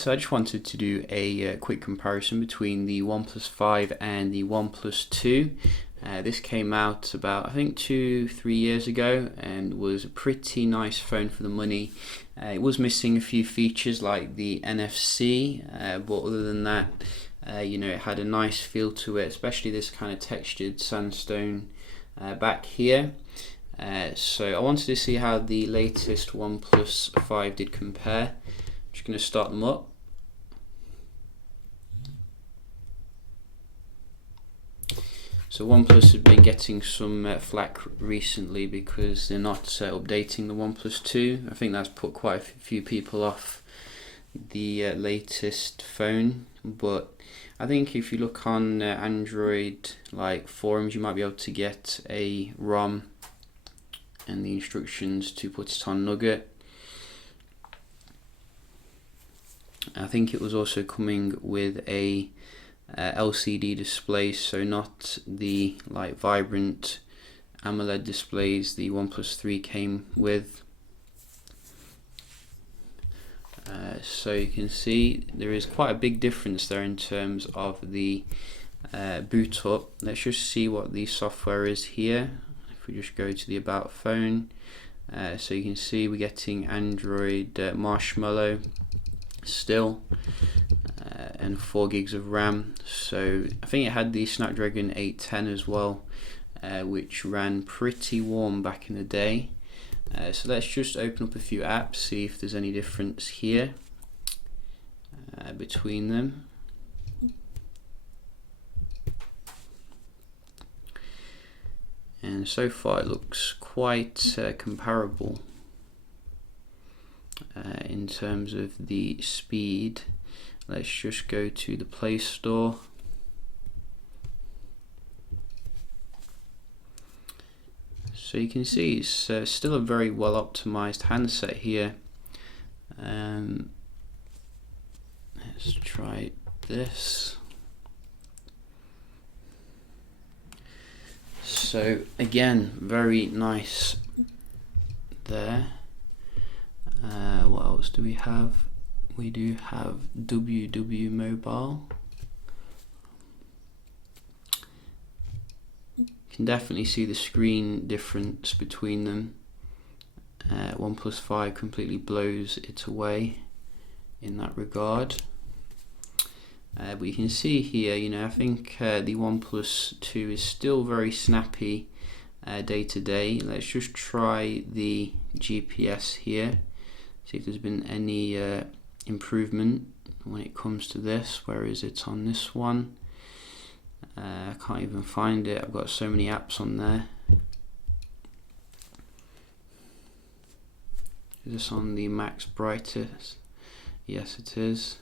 So I just wanted to do a quick comparison between the OnePlus 5 and the OnePlus 2. This came out about, I think, 2-3 years ago and was a pretty nice phone for the money. It was missing a few features like the NFC, but other than that, it had a nice feel to it, especially this kind of textured sandstone back here. So I wanted to see how the latest OnePlus 5 did compare. I'm just going to start them up. So OnePlus has been getting some flack recently because they're not updating the OnePlus 2. I think that's put quite a few people off the latest phone, but I think if you look on Android like forums, you might be able to get a ROM and the instructions to put it on Nugget. I think it was also coming with a LCD display, so not the vibrant AMOLED displays the OnePlus 3 came with. So you can see there is quite a big difference there in terms of the boot up. Let's just see what the software is here. If we just go to the About phone, so you can see we're getting Android Marshmallow still, and 4 gigs of RAM. So I think it had the Snapdragon 810 as well, which ran pretty warm back in the day. So let's just open up a few apps, see if there's any difference here between them. And so far it looks quite comparable in terms of the speed. Let's just go to the Play Store. So you can see it's still a very well optimized handset here. Let's try this. So again, very nice there. What else do we have? We do have WW Mobile. You can definitely see the screen difference between them. OnePlus 5 completely blows it away in that regard. But you can see here, I think the OnePlus 2 is still very snappy day to day. Let's just try the GPS here, see if there's been any improvement when it comes to this. Where is it on this one? I can't even find it. I've got so many apps on there. Is this on the max brightest? Yes, it is.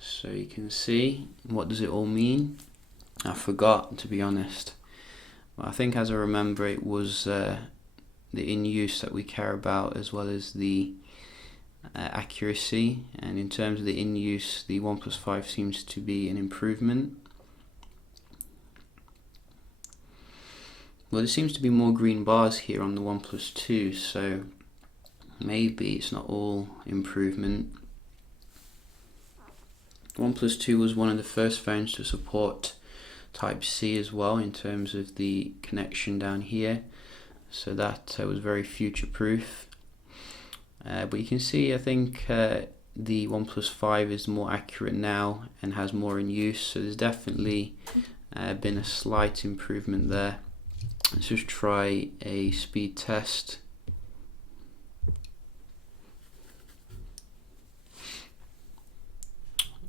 So you can see, what does it all mean? I forgot, to be honest. But I think, as I remember, it was the in-use that we care about, as well as the accuracy. And in terms of the in-use, the OnePlus 5 seems to be an improvement. Well, there seems to be more green bars here on the OnePlus 2, so maybe it's not all improvement. OnePlus 2 was one of the first phones to support Type-C as well in terms of the connection down here, so that was very future-proof. But you can see, I think the OnePlus 5 is more accurate now and has more in use, so there's definitely been a slight improvement there. Let's just try a speed test.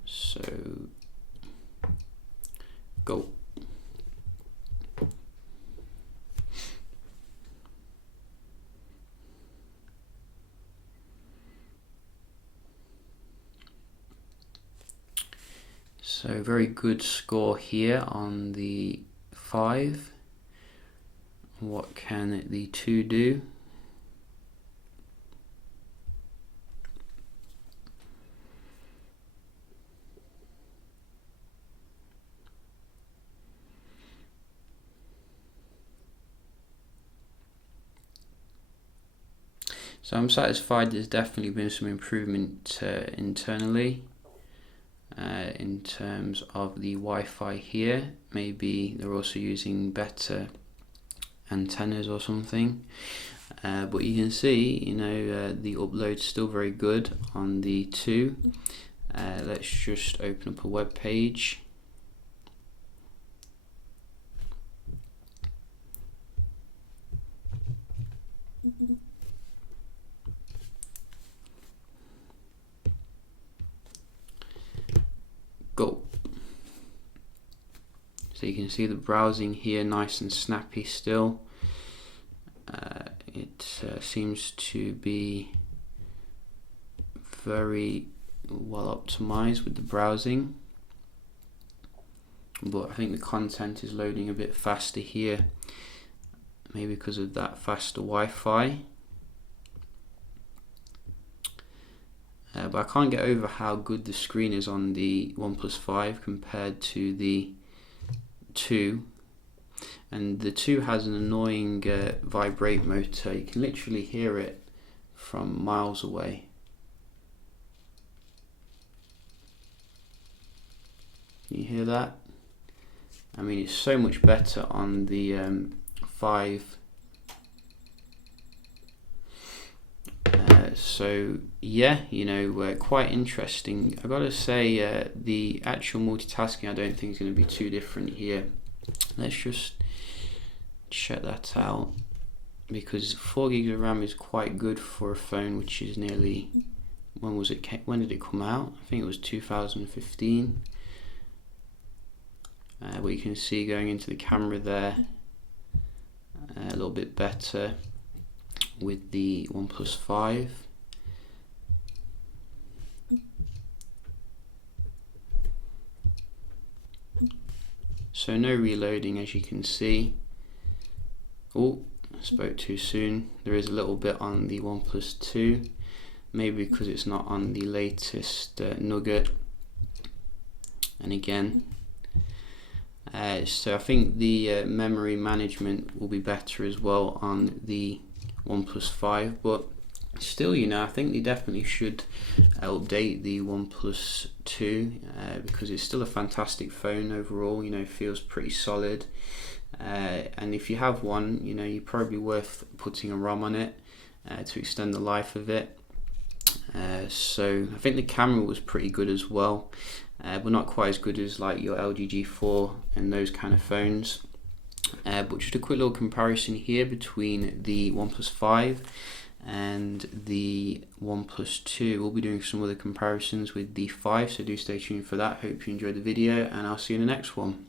So go. So very good score here on the 5. What can the 2 do? So I'm satisfied there's definitely been some improvement internally in terms of the Wi-Fi here. Maybe they're also using better antennas or something. But you can see, the upload's still very good on the 2. Let's just open up a web page. Go. So you can see the browsing here nice and snappy still. It seems to be very well optimized with the browsing, but I think the content is loading a bit faster here, maybe because of that faster Wi-Fi. But I can't get over how good the screen is on the OnePlus 5 compared to the 2. And the 2 has an annoying vibrate motor. You can literally hear it from miles away. You hear that? I mean, it's so much better on the 5. So yeah, quite interesting. I gotta say, the actual multitasking I don't think is going to be too different here. Let's just check that out, because 4 gigs of RAM is quite good for a phone which is nearly, when did it come out? I think it was 2015. But you can see going into the camera there, a little bit better with the OnePlus 5. So no reloading, as you can see. Oh, I spoke too soon. There is a little bit on the OnePlus 2, maybe because it's not on the latest Nugget. And again, so I think the memory management will be better as well on the OnePlus 5, but still, I think they definitely should update the OnePlus 2 because it's still a fantastic phone overall. Feels pretty solid, and if you have one, you're probably worth putting a ROM on it to extend the life of it. So I think the camera was pretty good as well, but not quite as good as like your LG G4 and those kind of phones. But just a quick little comparison here between the OnePlus 5 and the OnePlus 2. We'll be doing some other comparisons with the 5, so do stay tuned for that. Hope you enjoyed the video, and I'll see you in the next one.